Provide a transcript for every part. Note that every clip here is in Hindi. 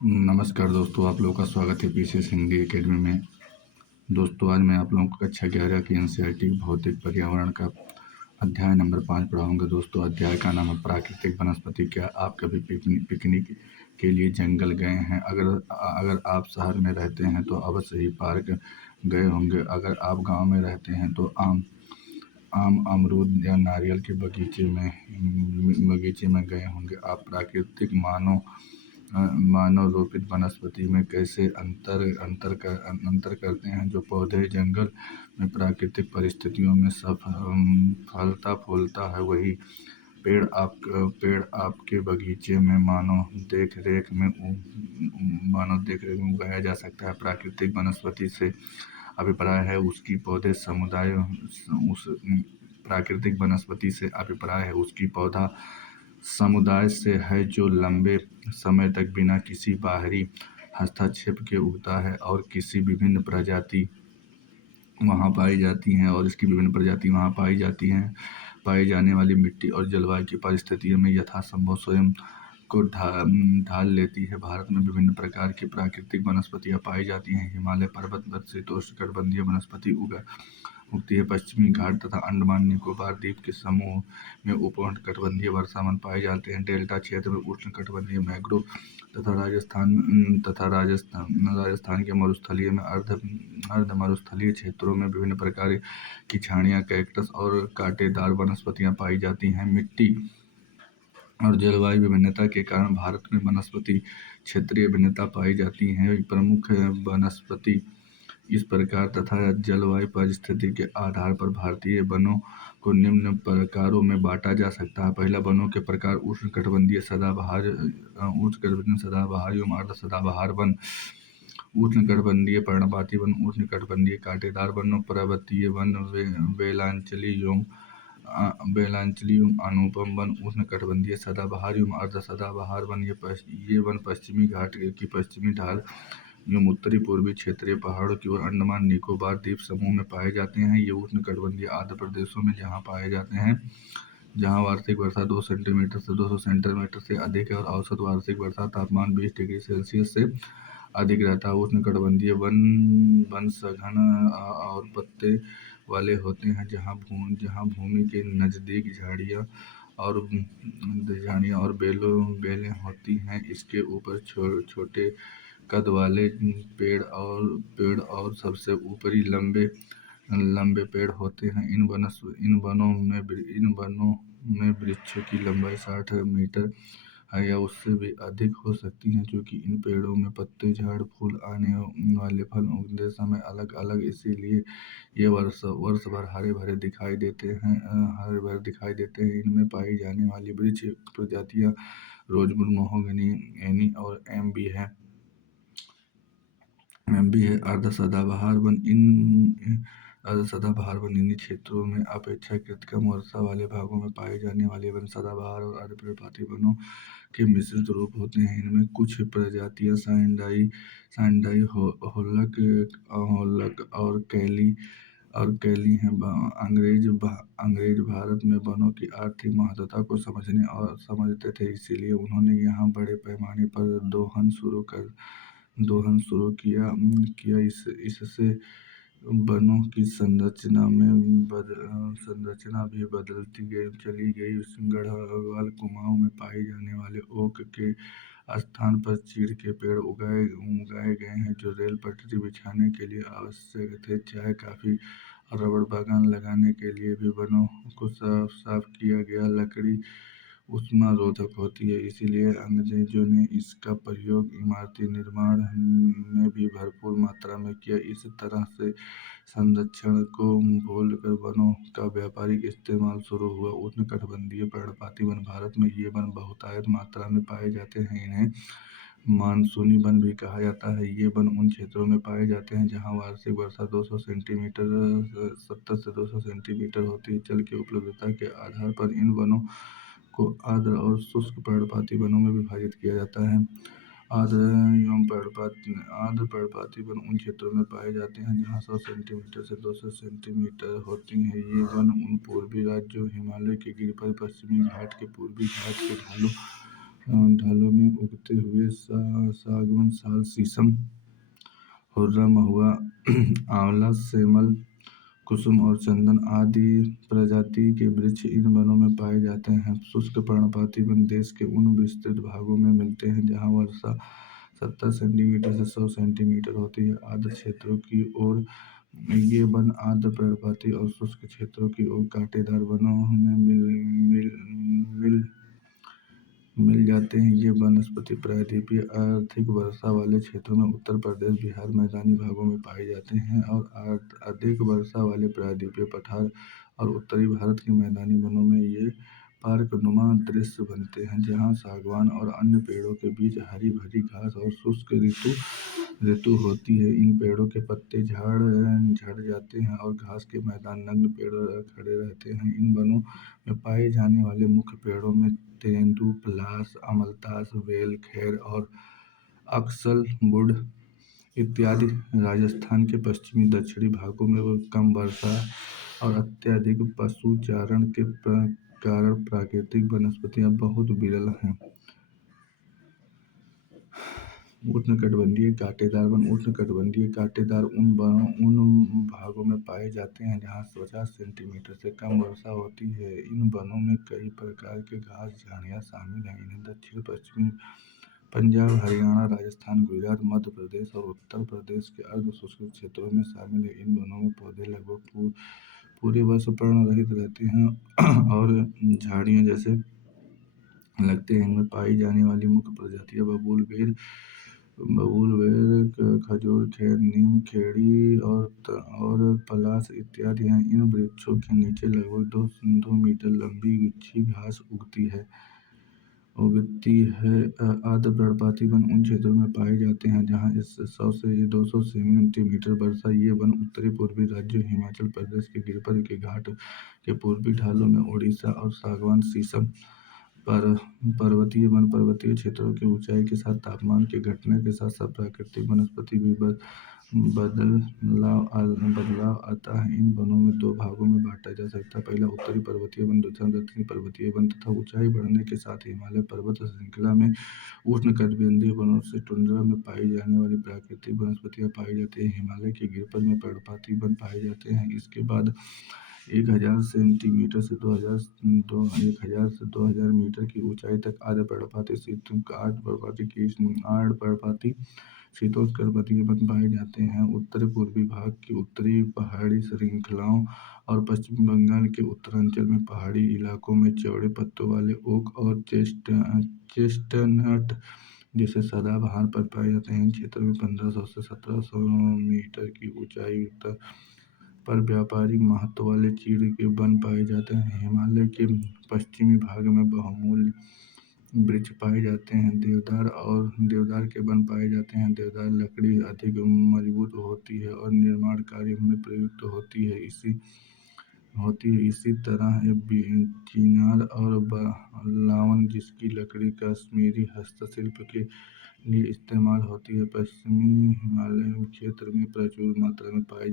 नमस्कार दोस्तों, आप लोगों का स्वागत है पीसीएस हिंदी एकेडमी में। दोस्तों, आज मैं आप लोगों को कक्षा 11 की एनसीईआरटी भौतिक पर्यावरण का अध्याय नंबर 5 पढ़ाऊंगा। दोस्तों, अध्याय का नाम है प्राकृतिक वनस्पति। क्या आप कभी पिकनिक के लिए जंगल गए हैं? अगर अगर आप शहर में रहते हैं तो अवश्य ही पार्क गए होंगे। अगर आप गांव में रहते हैं तो आम आम अमरूद या नारियल के बगीचे में गए होंगे। आप प्राकृतिक मानव रोपित वनस्पति में कैसे अंतर करते हैं। जो पौधे जंगल में प्राकृतिक परिस्थितियों में फलता फूलता है, वही पेड़ आपके बगीचे में मानव देख रेख में उगाया जा सकता है। प्राकृतिक वनस्पति से अभिप्राय है उसकी पौधे समुदाय उस प्राकृतिक वनस्पति से अभिप्राय है उसकी पौधा समुदाय से है, जो लंबे समय तक बिना किसी बाहरी हस्तक्षेप के उगता है और किसी विभिन्न प्रजाति वहाँ पाई जाती हैं और इसकी विभिन्न प्रजाति वहाँ पाई जाती हैं। पाई जाने वाली मिट्टी और जलवायु की परिस्थितियों में यथासंभव स्वयं को ढाल लेती है। भारत में विभिन्न प्रकार की प्राकृतिक वनस्पतियाँ पाई जाती हैं। हिमालय पर्वत पर शीतोष्णकटिबंधीय वनस्पति उगती है। पश्चिमी घाट तथा अंडमान निकोबार द्वीप के समूह में उपोष्णकटिबंधीय वर्षावन पाए जाते हैं। डेल्टा क्षेत्र में उष्णकटिबंधीय मैंग्रोव तथा राजस्थान के मरुस्थलीय में अर्ध मरुस्थलीय क्षेत्रों में विभिन्न प्रकार की झाड़ियाँ, कैक्टस और कांटेदार वनस्पतियाँ पाई जाती हैं। मिट्टी और जलवायु विभिन्नता के कारण भारत में वनस्पति क्षेत्रीय भिन्नता पाई जाती है। प्रमुख वनस्पति इस प्रकार तथा जलवायु परिस्थिति के आधार पर भारतीय वनों को निम्न प्रकारों में बांटा जा सकता है। पहला, वनों के प्रकार। उष्णकटिबंधीय सदाबहार एवं अर्ध सदाबहार वन, उष्णकटिबंधीय पर्णपाती वन, उष्णकटिबंधीय कांटेदार वन, पर्वतीय वन, बेलांचली एवं अनुपम वन, उष्णकटिबंधीय सदाबहार एवं अर्ध सदाबहार वन। ये वन पश्चिमी घाट की पश्चिमी ढाल एवं उत्तरी पूर्वी क्षेत्रीय पहाड़ों की ओर अंडमान निकोबार द्वीप समूह में पाए जाते हैं। ये उष्णकटिबंधीय आर्द्र प्रदेशों में जहाँ पाए जाते हैं, जहाँ वार्षिक वर्षा 2 सेंटीमीटर से 200 सेंटीमीटर से अधिक है और औसत वार्षिक वर्षा तापमान 20 डिग्री सेल्सियस से अधिक रहता है। उष्णकटिबंधीय वन सघन और पत्ते वाले होते हैं, जहाँ भूमि के नजदीक झाड़ियाँ और बेलें होती हैं। इसके ऊपर छोटे कद वाले पेड़ और सबसे ऊपरी लंबे पेड़ होते हैं। इन वनों में वृक्षों की लंबाई 60 मीटर है या उससे भी अधिक हो सकती है, क्योंकि इन पेड़ों में पत्ते, झाड़, फूल, आने वाले फल उगते समय अलग अलग, इसीलिए ये वर्ष भर हरे भरे दिखाई देते हैं। इनमें पाई जाने वाली वृक्ष प्रजातियां रोजवुड, महोगनी, एनी और एम भी है। अर्ध सदाबहार वन इन्हीं क्षेत्रों में अपेक्षाकृत कम वर्षा वाले भागों में पाए जाने वाले वन सदाबहार और अर्धपर्णपाती वनों के मिश्रित रूप होते हैं। इनमें कुछ प्रजातियां सैंडाई, होलक और कैली हैं। अंग्रेज भारत में वनों की आर्थिक महत्ता को समझते थे, इसीलिए उन्होंने यहाँ बड़े पैमाने पर दोहन शुरू किया। इससे वनों की संरचना भी बदलती चली गई। गढ़वाल कुमाऊं में पाए जाने वाले ओक के स्थान पर चीड़ के पेड़ उगाए गए हैं, जो रेल पटरी बिछाने के लिए आवश्यक थे। चाय, कॉफी और रबड़ बागान लगाने के लिए भी वनों को साफ किया गया। लकड़ी ऊष्मा रोधक होती है, इसीलिए अंग्रेजों ने इसका प्रयोग इमारती निर्माण में भी भरपूर मात्रा में किया। इस तरह से संरक्षण को भूलकर वनों का व्यापारिक इस्तेमाल शुरू हुआ। उष्णकटिबंधीय पर्णपाती वन। भारत में ये वन बहुतायत मात्रा में पाए जाते हैं। इन्हें मानसूनी वन भी कहा जाता है। ये वन उन क्षेत्रों में पाए जाते हैं जहाँ वार्षिक वर्षा 200 सेंटीमीटर 70 से 200 सेंटीमीटर होती है। जल की उपलब्धता के आधार पर इन वनों को आर्द्र और शुष्क पर्णपाती वनों में विभाजित किया जाता है। आर्द्र पर्णपाती वन उन क्षेत्रों में पाए जाते हैं जहाँ 100 सेंटीमीटर से 200 सेंटीमीटर होती हैं। ये वन उन पूर्वी राज्यों, हिमालय के गिरिपथ, पश्चिमी घाट के पूर्वी घाट के ढालों ढालों में उगते हुए सागवन, साल, शीशम, हुर्रा, महुआ, आंवला, सेमल, कुसुम और चंदन आदि प्रजाति के वृक्ष इन वनों में पाए जाते हैं। शुष्क पर्णपाती वन देश के उन विस्तृत भागों में मिलते हैं जहाँ वर्षा 70 सेंटीमीटर से 100 सेंटीमीटर होती है। आर्द्र क्षेत्रों की ओर ये वन आर्द्र पर्णपाती और शुष्क क्षेत्रों की ओर कांटेदार वनों में मिल जाते हैं। ये वनस्पति प्रायद्वीपीय अधिक वर्षा वाले क्षेत्रों में उत्तर प्रदेश, बिहार, मैदानी भागों में पाए जाते हैं और अधिक वर्षा वाले प्रायद्वीपीय पठार और उत्तरी भारत के मैदानी वनों में ये पार्कनुमा दृश्य बनते हैं, जहाँ सागवान और अन्य पेड़ों के बीच हरी भरी घास और शुष्क ऋतु होती है। इन पेड़ों के पत्ते झड़ जाते हैं और घास के मैदान नग्न पेड़ खड़े रहते हैं। इन वनों में पाए जाने वाले मुख्य पेड़ों में तेंदू, पलाश, अमलतास, बेल, खैर और अक्सर वुड इत्यादि। राजस्थान के पश्चिमी दक्षिणी भागों में कम वर्षा और अत्यधिक पशुचारण के कारण प्राकृतिक वनस्पतियां बहुत विरल हैं। उष्णकटिबंधीय कांटेदार वन। उष्णकटिबंधीय कांटेदार उन भागों में पाए जाते हैं जहाँ 50 सेंटीमीटर से कम वर्षा होती है। इन वनों में कई प्रकार के घास झाड़ियाँ शामिल हैं। इन्हें दक्षिण पश्चिमी पंजाब, हरियाणा, राजस्थान, गुजरात, मध्य प्रदेश और उत्तर प्रदेश के अर्ध शुष्क क्षेत्रों में शामिल है। इन वनों में पौधे लगभग पूरे वर्ष पर्णरहित रहते हैं और झाड़ियों जैसे लगते हैं। इनमें पाई जाने वाली मुख्य प्रजातियां बबूल, बेर, खजूर, खैर, नीम, खेड़ी और पलाश इत्यादि हैं। इन वृक्षों के नीचे लगभग 2 मीटर लंबी गुच्छी घास उगती है। आर्द्र पर्णपाती वन उन क्षेत्रों में पाए जाते हैं जहाँ 100 से 200 सेंटीमीटर वर्षा। ये वन उत्तरी पूर्वी राज्यों, हिमाचल प्रदेश के गिरपथ के घाट के पूर्वी ढालों में, उड़ीसा और सागवान, शीशम, पर्वतीय वन पर्वतीय क्षेत्रों के ऊंचाई के साथ तापमान के घटने के साथ साथ प्राकृतिक वनस्पति भी बदलाव आता है। इन वनों में 2 भागों में बांटा जा सकता है। पहला उत्तरी पर्वतीय वन, दूसरा दक्षिणी पर्वतीय वन तथा ऊंचाई बढ़ने के साथ हिमालय पर्वत श्रृंखला में उष्णकटिबंधीय वनों से टुंड्रा में पाई जाने वाली प्राकृतिक वनस्पतियां पाई जाती है। हिमालय के गिरपथ में पर्णपाती वन पाए जाते हैं। इसके बाद 1000 सेंटीमीटर से 2000 मीटर की ऊंचाई तक आर्द्र पर्णपाती शीतोष्णकटिबंधीय वन पाए जाते हैं। उत्तर पूर्वी भाग की उत्तरी पहाड़ी श्रृंखलाओं और पश्चिम बंगाल के उत्तरांचल में पहाड़ी इलाकों में चौड़े पत्तों वाले ओक और चेस्टनट जैसे सदाबहार पर पाए जाते हैं। क्षेत्र में 1500 से 1700 मीटर की ऊंचाई पर व्यापारिक महत्व वाले चीड़ के वन पाए जाते हैं। हिमालय के पश्चिमी भाग में बहुमूल्य वृक्ष पाए जाते हैं। देवदार के वन पाए जाते हैं। देवदार लकड़ी अधिक मजबूत होती है और निर्माण कार्य में प्रयुक्त होती है। इसी तरह चिनार और लावन, जिसकी लकड़ी कश्मीरी हस्तशिल्प के लिए इस्तेमाल होती है। पश्चिमी हिमालय क्षेत्र में प्रचुर मात्रा में पाई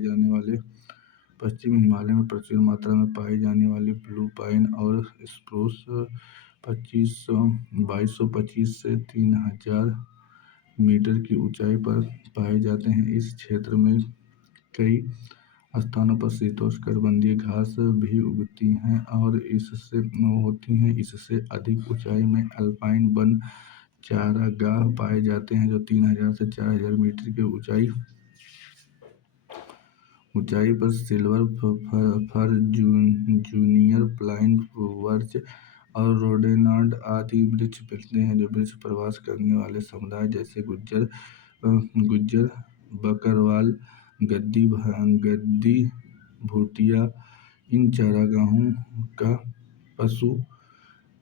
जाने वाली ब्लू पाइन और स्प्रूस 2225 से 3000 मीटर की ऊंचाई पर पाए जाते हैं। इस क्षेत्र में कई स्थानों पर शीतोष्णकटिबंधीय घास भी उगती हैं और इससे अधिक ऊंचाई में अल्पाइन वन चारागाह पाए जाते हैं, जो 3000 से 4000 मीटर की ऊंचाई पर silver fir, junior pine, birch और रोडेनॉड आदि वृक्ष मिलते हैं। जो वृक्ष प्रवास करने वाले समुदाय जैसे गुज्जर, बकरवाल, गद्दी, भूटिया इन चारागाहों का पशु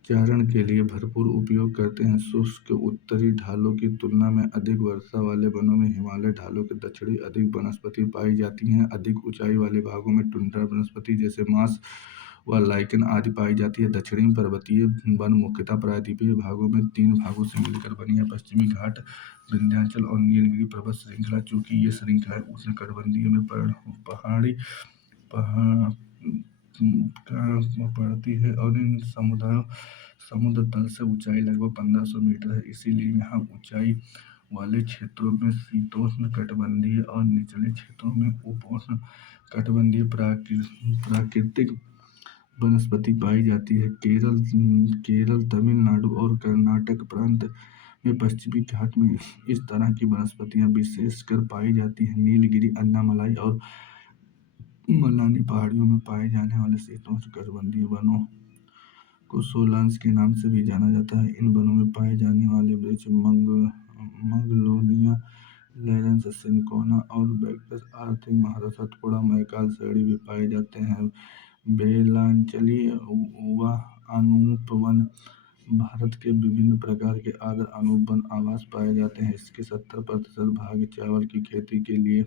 चारण के लिए भरपूर उपयोग करते हैं। शुष्क उत्तरी ढालों की तुलना में अधिक वर्षा वाले वनों में हिमालय ढालों के दक्षिणी अधिक वनस्पति पाई जाती हैं। अधिक ऊंचाई वाले भागों में टुंड्रा वनस्पति जैसे मास व लाइकेन आदि पाई जाती है। दक्षिणी पर्वतीय वन मुख्यतः प्रायद्वीपीय भागों में 3 भागों से मिलकर बनी है: पश्चिमी घाट, विंध्याचल और नीलगिरी पर्वत श्रृंखला। चूंकि ये श्रृंखलाएं उष्णकटिबंधीय में पहाड़ी पड़ती है और इन समुद्र तल से ऊंचाई लगभग 1500 मीटर है। इसीलिए यहाँ ऊंचाई वाले क्षेत्रों में शीतोष्ण कटिबंधीय और निचले क्षेत्रों में उपोष्ण कटिबंधीय प्राकृतिक वनस्पति पाई जाती है। केरल, तमिलनाडु और कर्नाटक प्रांत में पश्चिमी घाट में इस तरह की वनस्पतियां विशेषकर पाई जाती हैं। नीलगिरी, अन्नामलाई और मलानी पहाड़ियों में पाए जाने वाले शीतोष्ण कटिबंधीय वनों को सोलान्स के नाम से भी जाना जाता है। इन वनों में पाए जाने वाले वृक्ष मगनोलिया, लॉरेन्स सिनकोना और बैक्टस आर्थिक, महारथपुड़ा, मैकाल शैवाल भी पाए जाते हैं। बेलांचली व अनूप वन भारत के विभिन्न प्रकार के आर्द्र अनूप वन आवास पाए जाते हैं। इसके 70% भाग चावल की खेती के लिए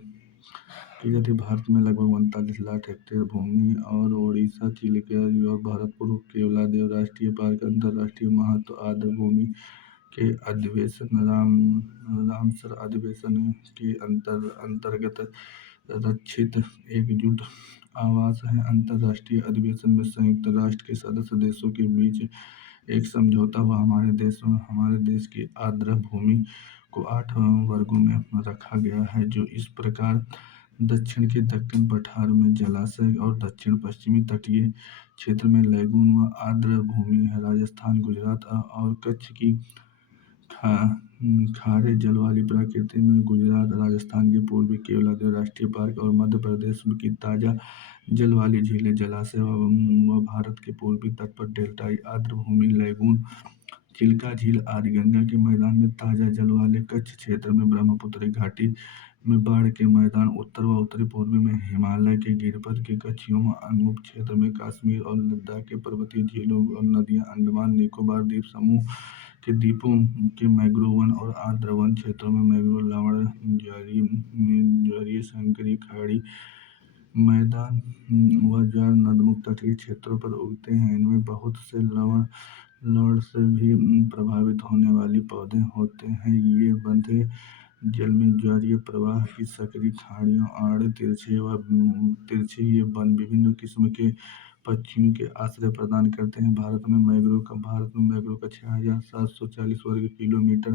की जाती है। भारत में लगभग 39 लाख हेक्टेयर भूमि और ओडिशा, चिलिका और भरतपुर केवलादेव राष्ट्रीय पार्क अंतर्राष्ट्रीय महत्व आर्द्र भूमि के अधिवेशन रामसर अधिवेशन के अंतर्गत रक्षित एकजुट आवास है। अंतर्राष्ट्रीय अधिवेशन में संयुक्त राष्ट्र के सदस्य देशों के बीच एक समझौता हुआ। हमारे देश की आर्द्र भूमि को 8 वर्गों में रखा गया है, जो इस प्रकार दक्षिण के दक्कन पठार में जलाशय और दक्षिण पश्चिमी तटीय क्षेत्र में लैगून व आर्द्र भूमि है। राजस्थान, गुजरात और कच्छ की खारे जल वाली प्रकृति में गुजरात, राजस्थान के पूर्वी केवलादेव राष्ट्रीय पार्क और मध्य प्रदेश की ताजा जल वाली झीलें, जलाशय व भारत के पूर्वी तट पर डेल्टाई आर्द्र भूमि, लैगून, चिल्का झील आदि। गंगा के मैदान में ताजा जल वाले कच्छ क्षेत्र में ब्रह्मपुत्र घाटी में बाढ़ के मैदान, उत्तर व उत्तरी पूर्वी में हिमालय के गिरिपथ के कच्छियों में अनूप क्षेत्र में कश्मीर और लद्दाख के पर्वतीय झीलों और नदियां, अंडमान निकोबार द्वीप समूह के द्वीपों के मैंग्रोव वन और आर्द्र वन क्षेत्रों में मैंग्रोव, लवण, ज्वारीय, संकरी, खाड़ी मैदान व ज्वार नदमुक्त तटीय क्षेत्रों पर उगते हैं। इनमें बहुत से लवण से भी प्रभावित होने वाली पौधे होते हैं। ये बंधे जल में ज्वारीय प्रवाह की सकरी खाड़ियों, आड़े, तिरछे ये वन विभिन्न किस्म के पक्षियों के आश्रय प्रदान करते हैं। भारत में मैंग्रोव का 6740 वर्ग किलोमीटर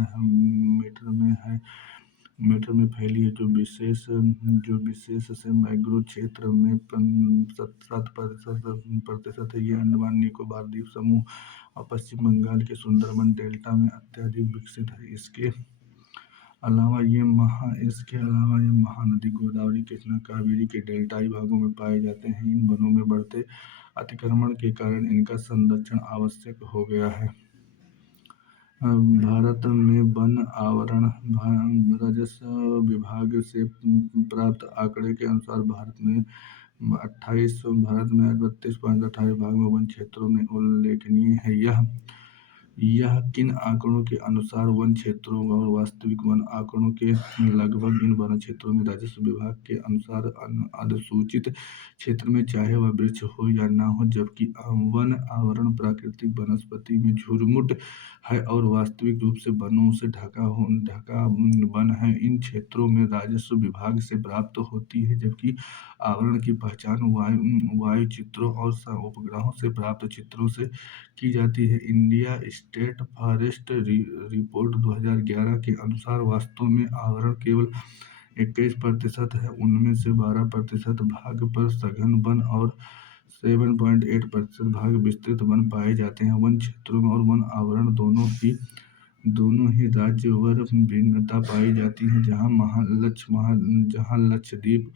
मीटर में फैली है। जो विशेष से मैंग्रोव क्षेत्र में 7% है। ये अंडमान निकोबार द्वीप समूह और पश्चिम बंगाल के सुंदरबन डेल्टा में अत्यधिक विकसित है। इसके अलावा ये महानदी गोदावरी, कृष्णा, कावेरी के डेल्टाई भागों में पाए जाते हैं। इन वनों में बढ़ते अतिक्रमण के कारण इनका संरक्षण आवश्यक हो गया है। भारत में वन आवरण राजस्व विभाग से प्राप्त आंकड़े के अनुसार भारत में 32.28 भाग में वन क्षेत्रों में उल्लेखनीय है। यह किन आंकड़ों के अनुसार वन क्षेत्रों और वास्तविक वन आंकड़ों के लगभग इन वन क्षेत्रों में राजस्व विभाग के अनुसार अधिसूचित क्षेत्र में चाहे वह वृक्ष हो या ना हो, जबकि वन आवरण प्राकृतिक वनस्पति में झुरमुट है और वास्तविक रूप से वनों से ढका वन है, इन क्षेत्रों में राजस्व विभाग से प्राप्त होती है। जबकि आवरण की पहचान वायु चित्रों और उपग्रहों से प्राप्त चित्रों से की जाती है। इंडिया स्टेट फॉरेस्ट रिपोर्ट 2011 के अनुसार वास्तव में आवरण केवल 21% है। उनमें से 12% भाग पर सघन वन और 7.8% भाग विस्तृत वन पाए जाते हैं। वन क्षेत्रों और वन आवरण दोनों ही राज्यवार भिन्नता पाई जाती है। जहाँ लक्षद्वीप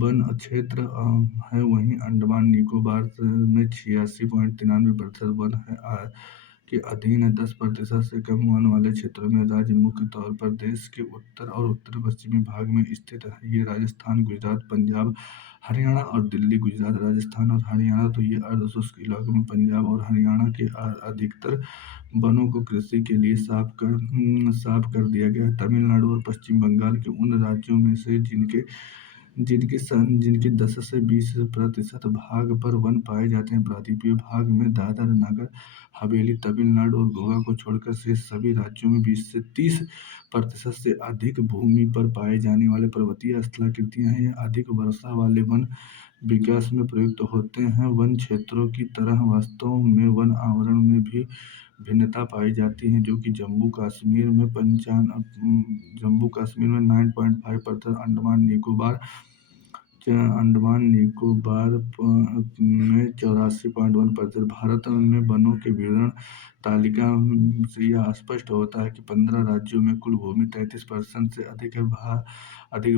वन क्षेत्र है, वहीं अंडमान निकोबार में 86.93% वन के अधीन है। 10% से कम वन वाले क्षेत्रों में राज्य मुख्य तौर पर देश के उत्तर और उत्तर पश्चिमी भाग में स्थित है। ये राजस्थान, गुजरात, पंजाब, हरियाणा और दिल्ली। गुजरात, राजस्थान और हरियाणा तो ये अर्धशुष्क इलाकों में पंजाब और हरियाणा के अधिकतर वनों को कृषि के लिए साफ कर दिया गया है। तमिलनाडु और पश्चिम बंगाल के उन राज्यों में से जिनके 10 से 20% भाग पर वन पाए जाते हैं। प्रायद्वीपीय भाग में दादर, नगर हवेली, तमिलनाडु और गोवा को छोड़कर शेष सभी राज्यों में 20 से 30% से अधिक भूमि पर पाए जाने वाले पर्वतीय स्थलाकृतियां हैं। अधिक वर्षा वाले वन विकास में प्रयुक्त होते हैं। वन क्षेत्रों की तरह वास्तव में वन आवरण में भी भिन्नता पाई जाती है, जो कि जम्मू कश्मीर में 9.5%, अंडमान निकोबार में 84.1%। भारत में वनों के विवरण तालिका से यह स्पष्ट होता है कि 15 राज्यों में कुल भूमि 33% से अधिक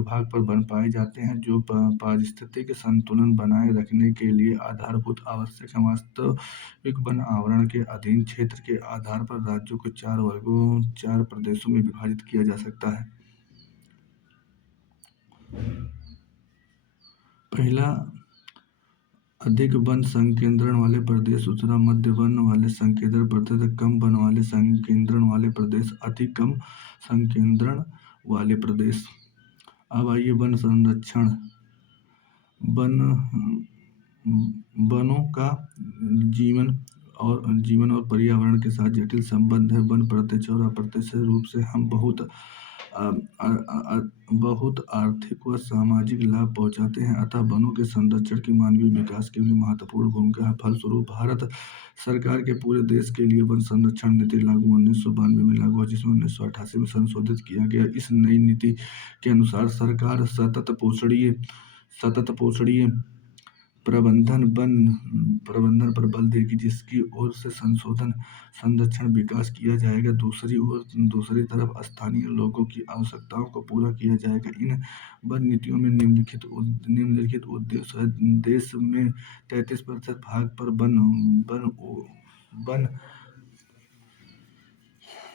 भाग पर वन पाए जाते हैं, जो पारिस्थितिक संतुलन बनाए रखने के लिए आधारभूत आवश्यक है। वास्तविक वन आवरण के अधीन क्षेत्र के आधार पर राज्यों को 4 प्रदेशों में विभाजित किया जा सकता है। पहला, अधिक वन संकेंद्रण वाले प्रदेश। दूसरा, मध्य वन वाले संकेंद्रण प्रदेश। कम वन वाले संकेंद्रण वाले प्रदेश। अति कम संकेंद्रण वाले प्रदेश। अब आइए वन संरक्षण। वनों का जीवन और पर्यावरण के साथ जटिल संबंध है। वन प्रत्यक्ष और अप्रत्यक्ष रूप से हम बहुत आर्थिक व सामाजिक लाभ पहुंचाते हैं, अतः वनों के संरक्षण की मानवीय विकास के लिए महत्वपूर्ण भूमिका है। फलस्वरूप भारत सरकार के पूरे देश के लिए वन संरक्षण नीति 1992 में लागू हुआ, जिसमें 1988 में संशोधित किया गया। इस नई नीति के अनुसार सरकार सतत पोषणीय प्रबंधन पर बल देगी, जिसकी ओर से संरक्षण विकास किया जाएगा। दूसरी तरफ स्थानीय लोगों की आवश्यकताओं को पूरा किया जाएगा। इन वन नीतियों में निम्नलिखित उद्देश्य है। देश में 33% भाग पर वन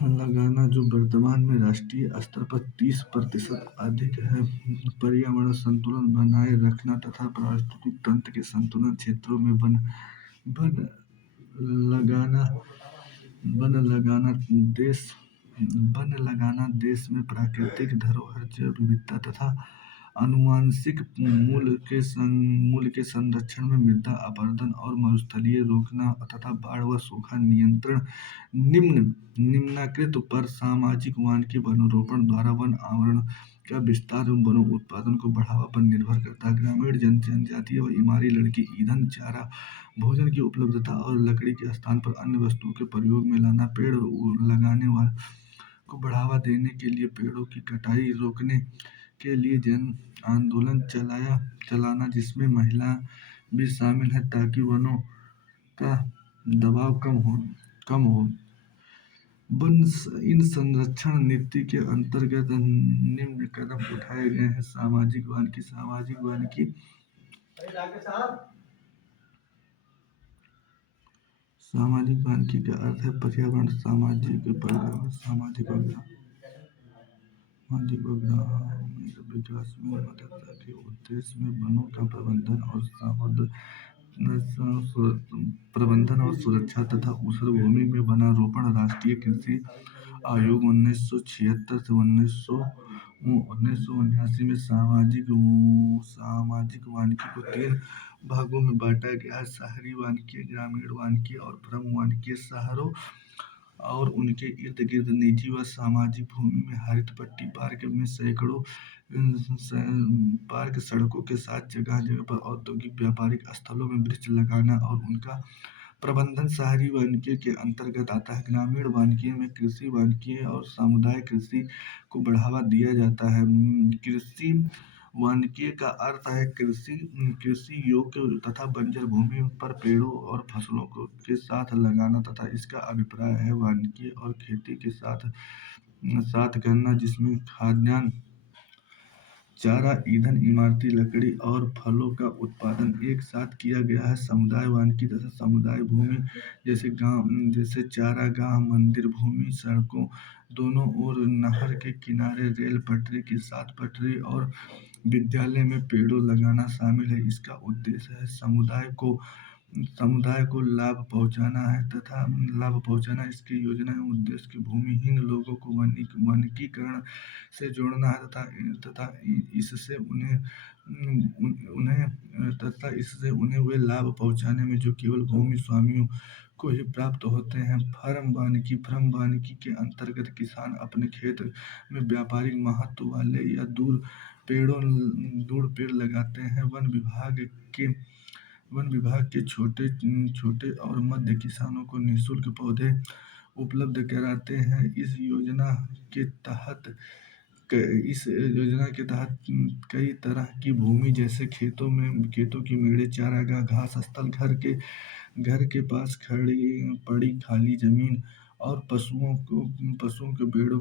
लगाना, जो वर्तमान में राष्ट्रीय स्तर पर 30% अधिक है। पर्यावरण संतुलन बनाए रखना तथा पारिस्थितिक तंत्र के संतुलन क्षेत्रों में वन लगाना देश में प्राकृतिक धरोहर, जैव विविधता तथा आनुवंशिक मूल्य के संरक्षण में मृदा अपरदन और मरुस्थलीय रोकना तथा बाढ़ व सूखा नियंत्रण। निम्नाकृत पर सामाजिक वानिकी वनरोपण द्वारा वन आवरण का विस्तार एवं वनों उत्पादन को बढ़ावा पर निर्भर करता है। ग्रामीण जनजातीय व इमारी लड़की ईंधन, चारा, भोजन की उपलब्धता और लकड़ी के स्थान पर अन्य वस्तुओं के प्रयोग में लाना। पेड़ लगाने वाले को बढ़ावा देने के लिए पेड़ों की कटाई रोकने के लिए जन आंदोलन चलाना, जिसमें महिला भी शामिल है, ताकि वनों का दबाव कम हो। इन संरक्षण नीति के अंतर्गत निम्न कदम उठाए गए हैं। सामाजिक वानिकी का अर्थ है पर्यावरण, सामाजिक व ग्रामीण विकास में मदद के उद्देश्य में वनों का प्रबंधन और सुरक्षा तथा ऊसर भूमि में वनारोपण। राष्ट्रीय कृषि आयोग 1976 से 1979 में सामाजिक वानिकी को 3 भागों में बांटा गया है: शहरी वानिकी, ग्रामीण वानिकी और भ्रम वानिकी। शहरों और उनके इर्द गिर्द निजी व सामाजिक भूमि में हरित पट्टी, पार्क, सड़कों के साथ जगह जगह पर औद्योगिक व्यापारिक स्थलों में वृक्ष लगाना और उनका प्रबंधन शहरी वानिकी के अंतर्गत आता है। ग्रामीण वानिकी में कृषि वानिकी और समुदाय कृषि को बढ़ावा दिया जाता है। कृषि वानिकी का अर्थ है कृषि योग्य तथा बंजर भूमि पर पेड़ों और फसलों के साथ लगाना तथा इसका अभिप्राय है वानिकी और खेती के साथ करना, जिसमें खाद्यान्न, चारा, ईंधन, इमारती लकड़ी और फलों का उत्पादन एक साथ किया गया है। समुदाय वानिकी तथा समुदाय भूमि जैसे चारागाह, मंदिर भूमि, सड़कों दोनों ओर, नहर के किनारे, रेल पटरी के साथ पटरी और विद्यालय में पेड़ों लगाना शामिल है। इसका उद्देश्य है समुदाय को लाभ पहुंचाना। इसकी योजना एवं उद्देश्य भूमिहीन लोगों को वनीकरण से जोड़ना है तथा इससे उन्हें वे लाभ पहुंचाने में जो केवल भूमि स्वामियों को ही प्राप्त होते हैं। फार्म वानिकी के अंतर्गत किसान अपने खेत में व्यापारिक महत्व वाले या दूर पेड़ लगाते हैं। के वन विभाग के छोटे छोटे और मध्य किसानों को निःशुल्क पौधे उपलब्ध कराते हैं। इस योजना के तहत कई तरह की भूमि जैसे खेतों की मेड़े, चारागाह, घास स्थल, घर के पास खड़ी पड़ी खाली जमीन और पशुओं के बेड़ों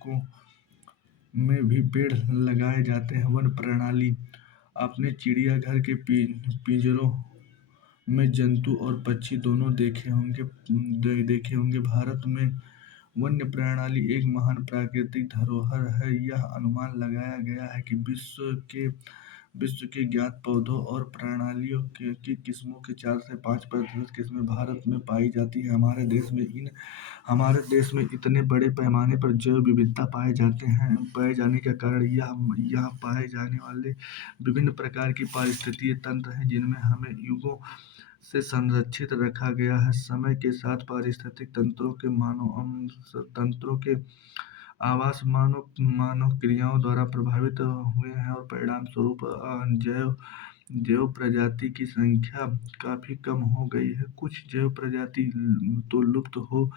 को में भी पेड़ लगाए जाते हैं। वन प्रणाली आपने चिड़ियाघर के पिंजरों में जंतु और पक्षी दोनों देखे होंगे। भारत में वन्य प्रणाली एक महान प्राकृतिक धरोहर है। यह अनुमान लगाया गया है कि विश्व के ज्ञात पौधों और प्राणियों की किस्मों के 4 से 5% किस्में भारत में पाई जाती हैं। हमारे देश में इतने बड़े पैमाने पर जैव विविधता पाए जाने का कारण यहाँ पाए जाने वाले विभिन्न प्रकार की पारिस्थितिकीय तंत्र हैं, जिनमें हमें युगों से संरक्षित रखा गया है। समय के साथ पारिस्थितिक तंत्रों के आवास मानव क्रियाओं द्वारा प्रभावित हुए हैं और परिणाम स्वरूप जैव प्रजाति की संख्या काफी कम हो गई है। कुछ जैव प्रजाति तो लुप्त हो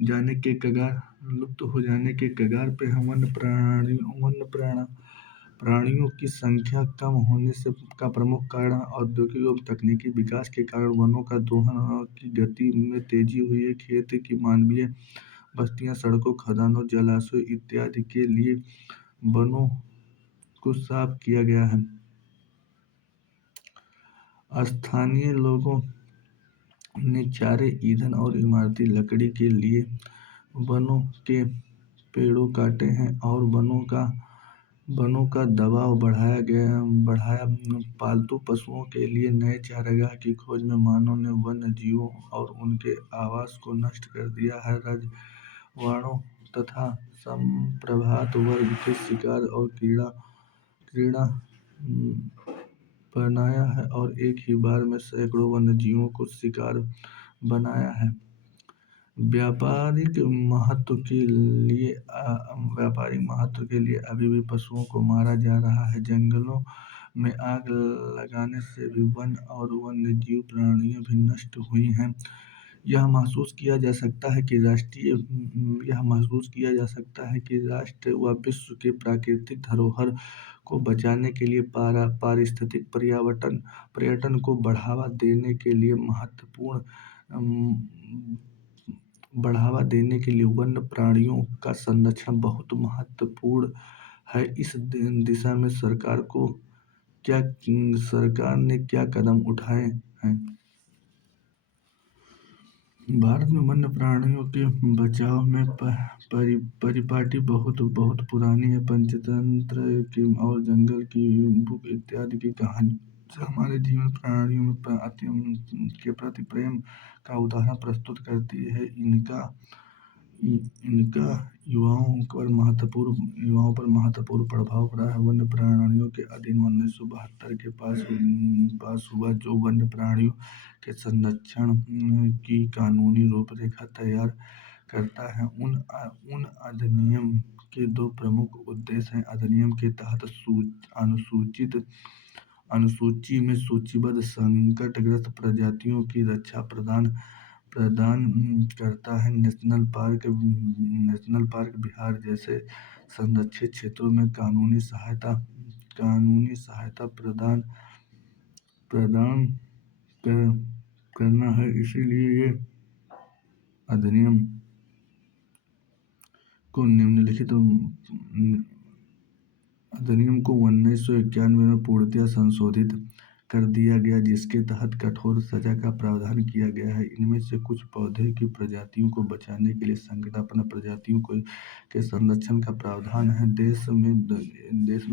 जाने के कगार पे हैं। प्राणियों की संख्या कम होने का प्रमुख कारण औद्योगिक एवं तकनीकी विकास के कारण वनों का दोहन की गति में तेजी हुई है। खेत की मानवीय बस्तियां, सड़कों, खदानों, जलाशयों इत्यादि के लिए वनों को साफ किया गया है। स्थानीय लोगों ने चारे, ईंधन और इमारती लकड़ी के लिए वनों के पेड़ों काटे हैं और वनों का दबाव बढ़ाया। पालतू पशुओं के लिए नए चारागाह की खोज में मानव ने वन्य जीवों और उनके आवास को नष्ट कर दिया है। रजवाड़ों तथा संप्रभात वर्ग के शिकार और कीड़ा बनाया है और एक ही बार में सैकड़ों वन्य जीवों को शिकार बनाया है। व्यापारिक महत्व के लिए अभी भी पशुओं को मारा जा रहा है। जंगलों में आग लगने से भी वन और वन्य जीव प्राणियां भी नष्ट हुई हैं। यह महसूस किया जा सकता है कि राष्ट्र व विश्व के प्राकृतिक धरोहर को बचाने के लिए पारिस्थितिक पर्यटन को बढ़ावा देने के लिए वन्य प्राणियों का संरक्षण बहुत महत्वपूर्ण है। इस दिशा में सरकार ने क्या कदम उठाए हैं? भारत में वन्य प्राणियों के बचाव में परिपाटी बहुत पुरानी है। पंचतंत्र की और जंगल की बुक इत्यादि की कहानी से हमारे जीवन प्राणियों के प्रति प्रेम का उदाहरण प्रस्तुत करती है। इनका युवाओं पर महत्वपूर्ण प्रभाव पड़ा है। वन्य प्राणियों के अधिनियम 1972 के पास हुआ, जो वन्य प्राणियों के संरक्षण की कानूनी रूपरेखा तैयार करता है। उन अधिनियम के 2 प्रमुख उद्देश्य हैं। अधिनियम के तहत अनुसूची में सूचीबद्ध संकटग्रस्त प्रजातियों की रक्षा प्रदान करता है। नेशनल पार्क बिहार जैसे संरक्षित क्षेत्रों में कानूनी सहायता प्रदान करना है। इसीलिए ये अधिनियम को 1991 में पूर्णतः संशोधित कर दिया गया, जिसके तहत कठोर सजा का प्रावधान किया गया है। इनमें से कुछ पौधे की प्रजातियों को बचाने के लिए संकटापन्न प्रजातियों के संरक्षण का प्रावधान है। देश में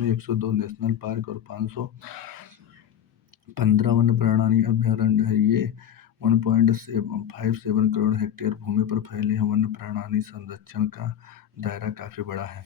102 नेशनल पार्क और 515 वन्य प्राणी अभयारण्य है। ये 1.57 करोड़ हेक्टेयर भूमि पर फैले हैं। वन्य प्राणी संरक्षण का दायरा काफी बड़ा है।